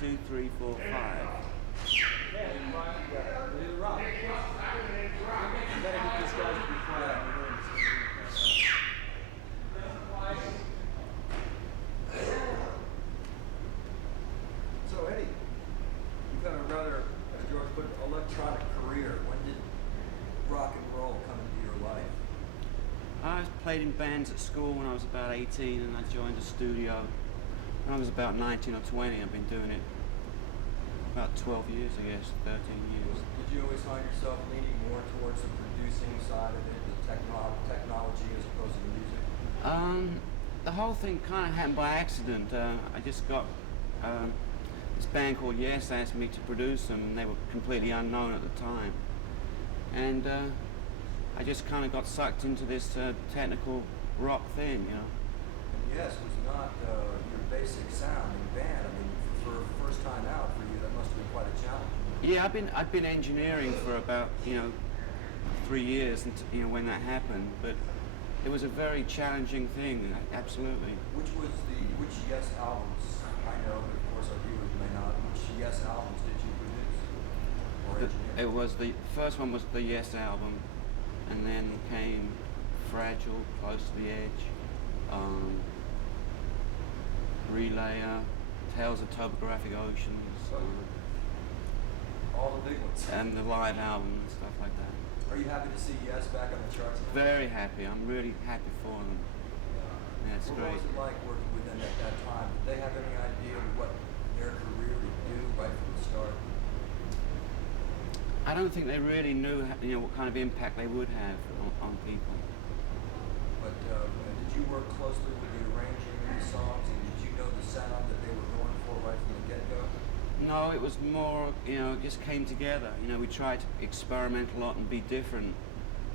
2, 3, 4, 5. Little rock. You gotta get these guys to be quiet. So Eddie, you've got a rather, as George put it, electronic career. When did rock and roll come into your life? I played in bands at school when I was about 18, and I joined a studio when I was about 19 or 20. I've been doing it about 12 years, I guess, 13 years. Did you always find yourself leaning more towards the producing side of it, the technology as opposed to the music? The whole thing kind of happened by accident. I just got this band called Yes asked me to produce them, and they were completely unknown at the time. And I just kind of got sucked into this technical rock thing, you know. And Yes was not your basic sound in band. I mean, for a first time out for you, that must have been quite a challenge. Yeah, I've been engineering for about 3 years, and when that happened, but it was a very challenging thing, absolutely. Which Yes albums? I know, but of course our viewers may not. Which Yes albums did you produce or engineer? It was the first one was the Yes album, and then came Fragile, Close to the Edge, Relayer, Tales of Topographic Oceans, all the big ones. and the live album and stuff like that. Are you happy to see Yes back on the charts now? Very happy. I'm really happy for them. Yeah, it's What great. was it like working with them at that time? Did they have any idea of what their career would do right from the start? I don't think they really knew, what kind of impact they would have on people. But did you work closely with the arranging of the songs, and did you know the sound that they were going for right from the get-go? No, it was more, it just came together. We tried to experiment a lot and be different.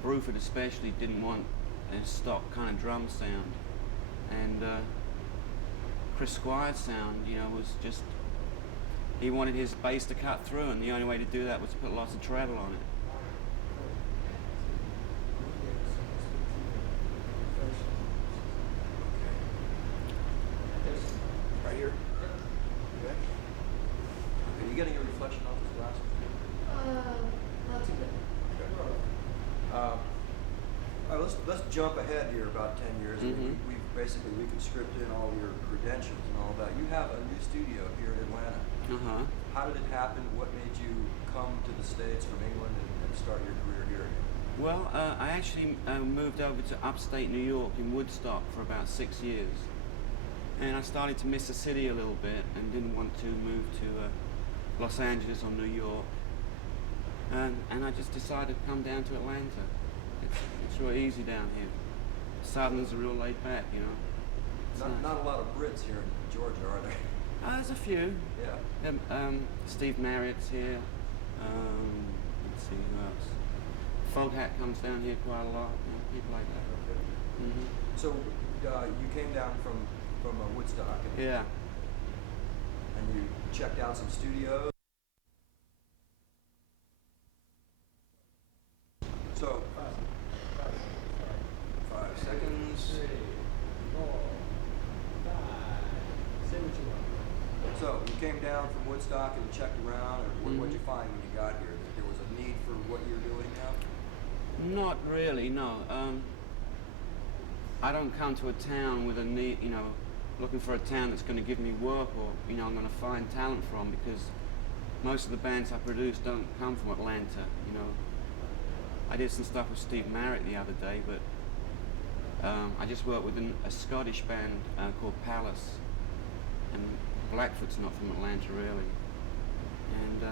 Bruford especially didn't want a stock kind of drum sound. And Chris Squire's sound, was just, he wanted his bass to cut through, and the only way to do that was to put lots of treble on it. Right here? Okay. Are you getting a reflection off this glass? Not too bad. Okay. All right, let's jump ahead here about 10 years. I mean, we've basically conscripted all your credentials and all that. You have a new studio here in Atlanta. Uh-huh. How did it happen? What made you come to the States from England and start your career here again? Well, I actually moved over to upstate New York in Woodstock for about 6 years. And I started to miss the city a little bit and didn't want to move to Los Angeles or New York. And I just decided to come down to Atlanta. It's real easy down here. Southerners are real laid back, It's nice. Not a lot of Brits here in Georgia, are there? There's a few. Yeah. Steve Marriott's here. Let's see, who else? Foghat comes down here quite a lot. People like that. Okay. So you came down from Woodstock. Yeah. And you checked out some studios. So 5 seconds. 3, 4, 5. Say what you want. So you came down from Woodstock and checked around, and what did you find when you got here? That there was a need for what you're doing now? Not really, no. I don't come to a town with a need, looking for a town that's going to give me work or, I'm going to find talent from, because most of the bands I produce don't come from Atlanta, I did some stuff with Steve Marriott the other day, but I just worked with a Scottish band called Palace, and Blackfoot's not from Atlanta really, and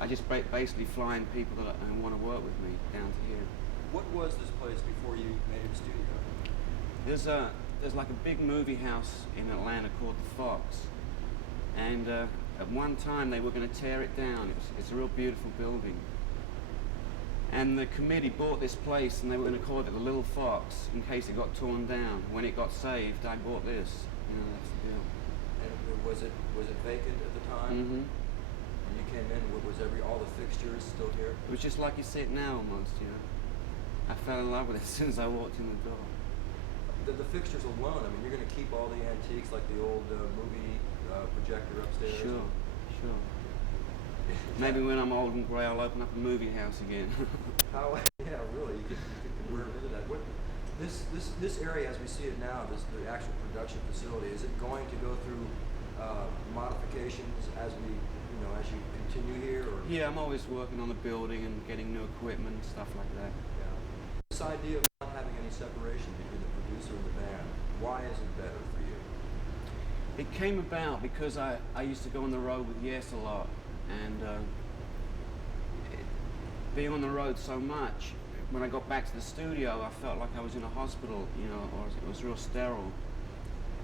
I just basically fly in people that want to work with me down to here. What was this place before you made it a studio? There's like a big movie house in Atlanta called the Fox, and at one time they were going to tear it down. It's a real beautiful building. And the committee bought this place, and they were going to call it the Little Fox in case it got torn down. When it got saved, I bought this. That's the deal. And was it vacant at the time? Mm-hmm. When you came in, was all the fixtures still here? It was just like you see it now, almost. I fell in love with it as soon as I walked in the door. The fixtures alone. I mean, you're going to keep all the antiques, like the old movie projector upstairs? Sure, sure. Maybe when I'm old and grey, I'll open up a movie house again. How? Yeah, really. You could convert into that. What? This area, as we see it now, the actual production facility, is it going to go through modifications as as you continue here? Or? Yeah, I'm always working on the building and getting new equipment and stuff like that. Yeah. This idea of not having any separation between the producer and the band, why is it better for you? It came about because I used to go on the road with Yes a lot, and being on the road so much, when I got back to the studio, I felt like I was in a hospital, or it was real sterile.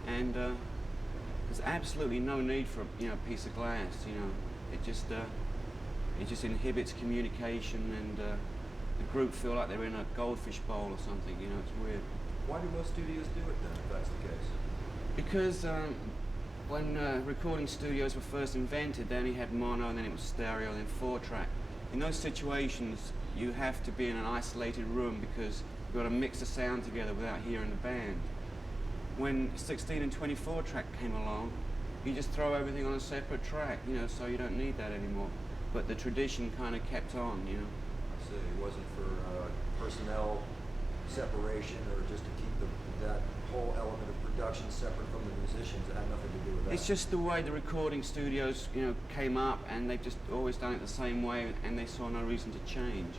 And there's absolutely no need for a piece of glass, It just inhibits communication, and the group feel like they're in a goldfish bowl or something, it's weird. Why do most studios do it then, if that's the case? Because when recording studios were first invented, they only had mono, and then it was stereo, then 4-track. In those situations, you have to be in an isolated room because you've got to mix the sound together without hearing the band. When 16 and 24-track came along, you just throw everything on a separate track, so you don't need that anymore. But the tradition kind of kept on, I see. It wasn't for personnel separation or just to keep that whole element of production separate from the musicians. It had nothing to do with that. It's just the way the recording studios, came up, and they've just always done it the same way, and they saw no reason to change,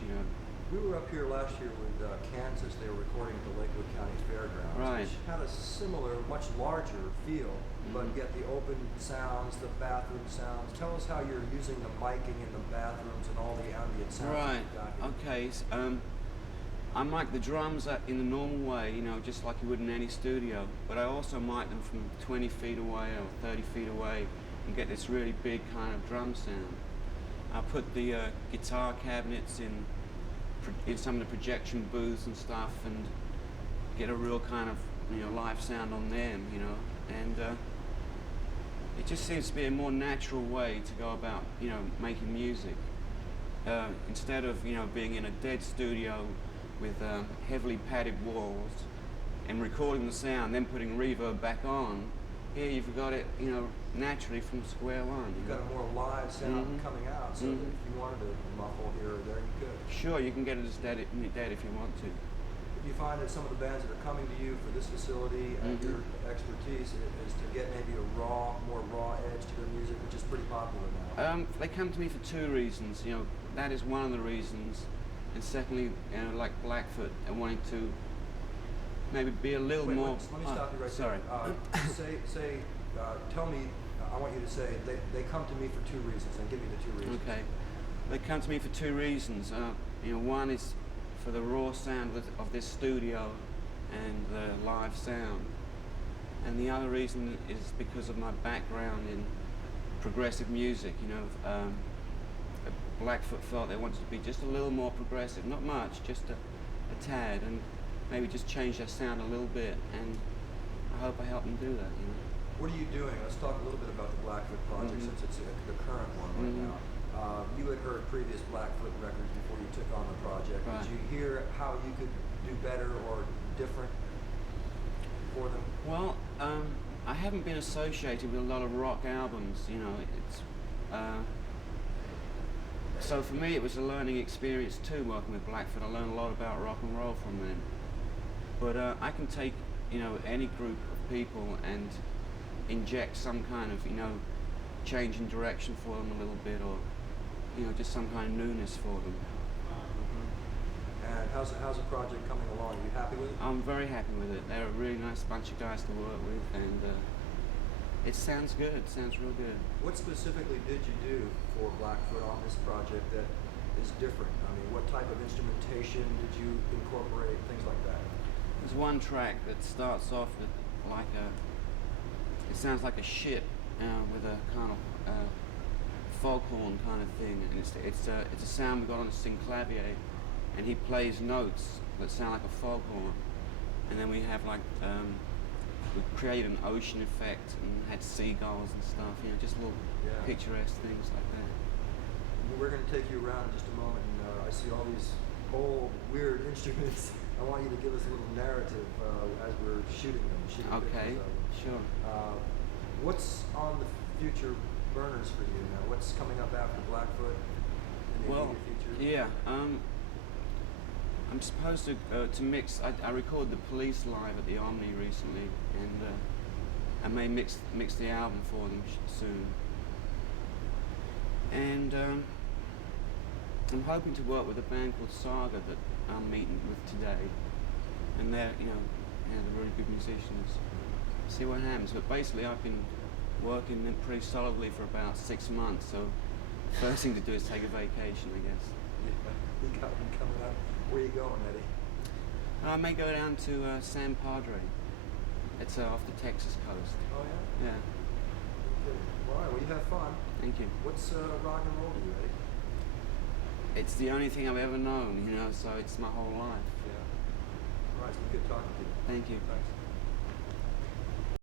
We were up here last year with Kansas. They were recording at the Lakewood County Fairgrounds, Right. which had a similar, much larger feel, but yet the open sounds, the bathroom sounds. Tell us how you're using the miking in the bathrooms and all the ambient sounds. Right. You've got here. Okay. I mic the drums in the normal way, just like you would in any studio. But I also mic them from 20 feet away or 30 feet away and get this really big kind of drum sound. I put the guitar cabinets in some of the projection booths and stuff, and get a real kind of live sound on them, and it just seems to be a more natural way to go about making music, instead of being in a dead studio with heavily padded walls and recording the sound, then putting reverb back on. Here you've got it naturally from square one. You've got a more live sound coming out, so that if you wanted to muffle here or there, you could. Sure, you can get it as dead if you want to. You find that some of the bands that are coming to you for this facility and your expertise is to get maybe a more raw edge to their music, which is pretty popular now. They come to me for two reasons. That is one of the reasons, and secondly, like Blackfoot, and wanting to maybe be a little Wait, more. let me stop you right sorry. there. Tell me. I want you to say they come to me for two reasons, and give me the two reasons. Okay. They come to me for two reasons. One is for the raw sound of this studio and the live sound. And the other reason is because of my background in progressive music. Blackfoot felt they wanted to be just a little more progressive, not much, just a tad, and maybe just change their sound a little bit, and I hope I help them do that. What are you doing? Let's talk a little bit about the Blackfoot project, since it's the current one right now. You had heard previous Blackfoot records before you took on the project. Right. Did you hear how you could do better or different for them? Well, I haven't been associated with a lot of rock albums, so for me it was a learning experience too, working with Blackfoot. I learned a lot about rock and roll from them. But I can take, any group of people and inject some kind of, change in direction for them a little bit, or, just some kind of newness for them. And how's the project coming along? Are you happy with it? I'm very happy with it. They're a really nice bunch of guys to work with, and it sounds good. It sounds real good. What specifically did you do for Blackfoot on this project that is different? I mean, what type of instrumentation did you incorporate, things like that? There's one track that starts off with it sounds like a ship with a kind of foghorn kind of thing, and it's a sound we got on a synclavier, and he plays notes that sound like a foghorn, and then we have we created an ocean effect and had seagulls and stuff, just little picturesque things like that. We're going to take you around in just a moment, and I see all these old, weird instruments. I want you to give us a little narrative as we're shooting them. Okay, sure. What's on the future burners for you now? What's coming up after Blackfoot in the Well, immediate future? yeah. I'm supposed to mix. I recorded the Police live at the Omni recently, and I may mix the album for them soon. And I'm hoping to work with a band called Saga that I'm meeting with today, and they're they're really good musicians. See what happens. But basically, I've been working pretty solidly for about 6 months. So first thing to do is take a vacation, I guess. Yeah, you got one coming up. Where you going, Eddie? I may go down to San Padre. It's off the Texas coast. Oh yeah. Yeah. Good. All right. Well, you have fun. Thank you. What's rock and roll to you, Eddie? It's the only thing I've ever known, so it's my whole life. Yeah. All right. It's been good talking to you. Thank you. Thanks.